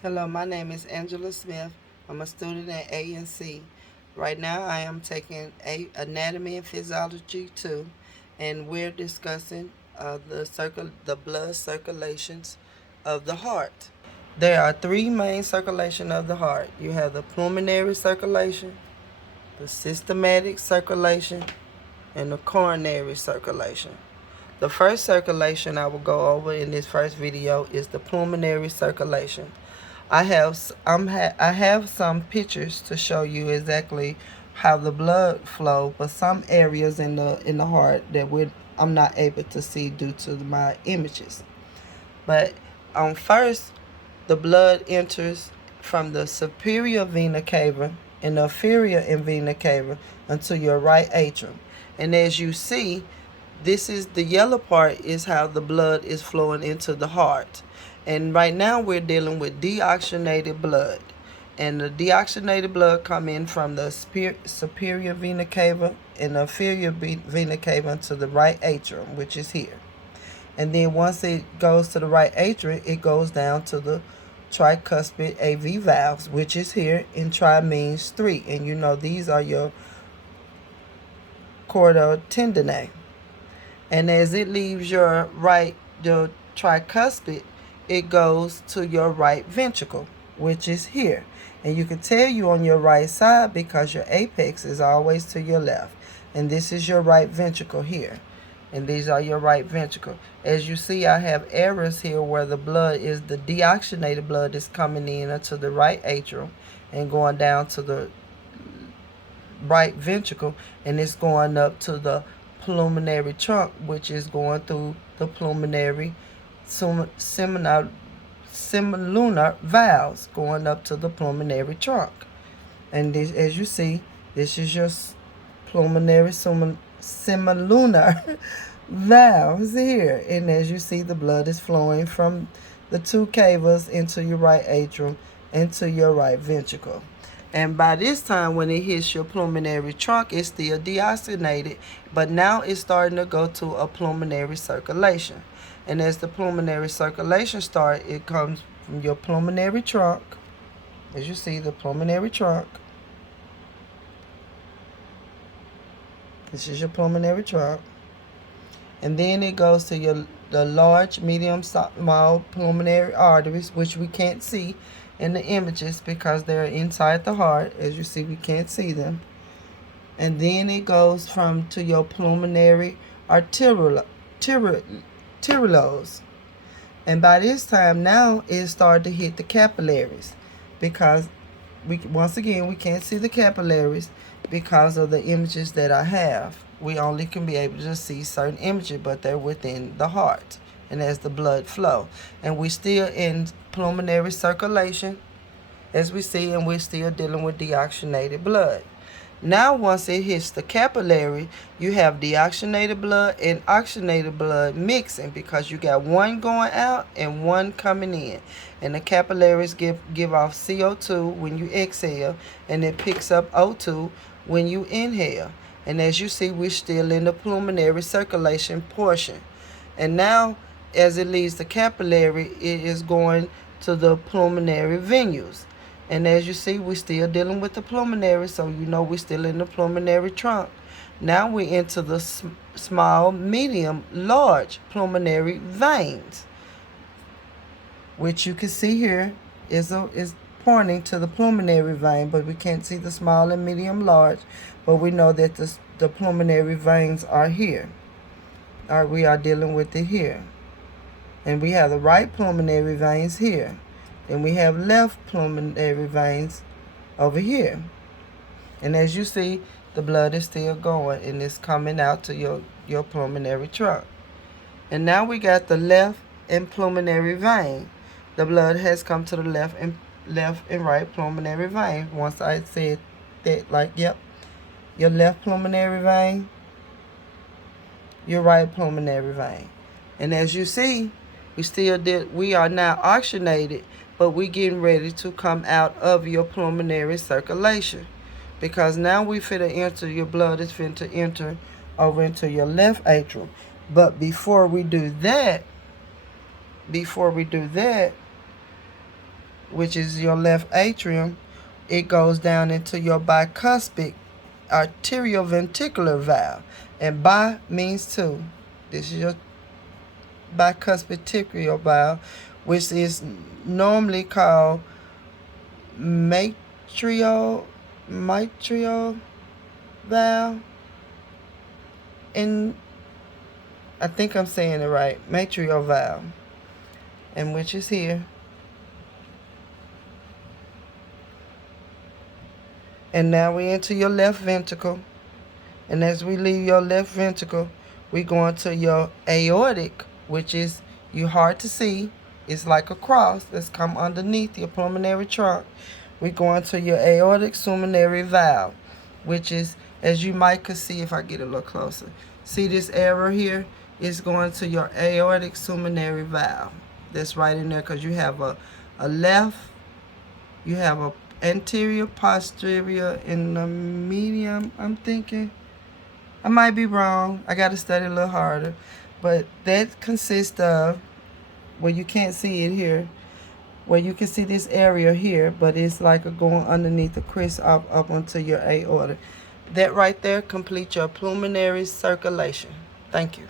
Hello, my name is Angela Smith. I'm a student at ANC. Right now, I am taking Anatomy and Physiology 2, and we're discussing the blood circulations of the heart. There are three main circulation of the heart. You have the pulmonary circulation, the systematic circulation, and the coronary circulation. The first circulation I will go over in this first video is the pulmonary circulation. I have some pictures to show you exactly how the blood flow, but some areas in the heart that I'm not able to see due to my images. But first, the blood enters from the superior vena cava and the inferior vena cava into your right atrium. And as you see, this is the yellow part is how the blood is flowing into the heart. And right now we're dealing with deoxygenated blood. And the deoxygenated blood come in from the superior vena cava and the inferior vena cava into the right atrium, which is here. And then once it goes to the right atrium, it goes down to the tricuspid AV valves, which is here, and tri means three. And you know these are your chordae tendineae. And as it leaves your tricuspid, it goes to your right ventricle, which is here. And you can tell you on your right side because your apex is always to your left. And this is your right ventricle here. And these are your right ventricle. As you see, I have errors here where the deoxygenated blood is coming in into the right atrium and going down to the right ventricle, and it's going up to the pulmonary trunk, which is going through the pulmonary semilunar valves, going up to the pulmonary trunk. And this, as you see, this is your pulmonary semilunar valves here. And as you see, the blood is flowing from the two cavas into your right atrium, into your right ventricle. And by this time, when it hits your pulmonary trunk, it's still deoxygenated, but now it's starting to go to a pulmonary circulation. And as the pulmonary circulation starts, it comes from your pulmonary trunk. As you see, the pulmonary trunk. This is your pulmonary trunk. And then it goes to the large, medium, small pulmonary arteries, which we can't see in the images because they're inside the heart. As you see, we can't see them. And then it goes to your pulmonary arterioles. And by this time now, it started to hit the capillaries because once again, we can't see the capillaries because of the images that I have. We only can be able to see certain images, but they're within the heart and as the blood flow. And we're still in pulmonary circulation, as we see, and we're still dealing with deoxygenated blood. Now, once it hits the capillary, you have deoxygenated blood and oxygenated blood mixing because you got one going out and one coming in. And the capillaries give off CO2 when you exhale, and it picks up O2 when you inhale. And as you see, we're still in the pulmonary circulation portion. And now, as it leaves the capillary, it is going to the pulmonary venules. And as you see, we're still dealing with the pulmonary, so you know we're still in the pulmonary trunk. Now we're into the small, medium, large pulmonary veins, which you can see here is pointing to the pulmonary vein, but we can't see the small and medium, large. But we know that the pulmonary veins are here. We are dealing with it here. And we have the right pulmonary veins here. And we have left pulmonary veins over here. And as you see, the blood is still going and it's coming out to your pulmonary trunk. And now we got the left and pulmonary vein. The blood has come to the left and right pulmonary vein. Once I said that, like, yep, your left pulmonary vein, your right pulmonary vein. And as you see, we are now oxygenated, but we getting ready to come out of your pulmonary circulation. Because now your blood is finna enter over into your left atrium. But before we do that, which is your left atrium, it goes down into your bicuspid arterioventricular valve. And bi means two. This is your bicuspid arterial valve, which is normally called mitral valve. And I think I'm saying it right, mitral valve, and which is here. And now we enter your left ventricle. And as we leave your left ventricle, we go into your aortic, which is you hard to see. It's like a cross that's come underneath your pulmonary trunk. We go into your aortic pulmonary valve, which is, as you might could see if I get a little closer. See this arrow here? It's going to your aortic pulmonary valve. That's right in there, because you have a left, you have a anterior, posterior, and a medium, I'm thinking. I might be wrong. I got to study a little harder. But that consists of, well, you can't see it here, where you can see this area here, but it's like a going underneath the crease up onto your aorta. That right there completes your pulmonary circulation. Thank you.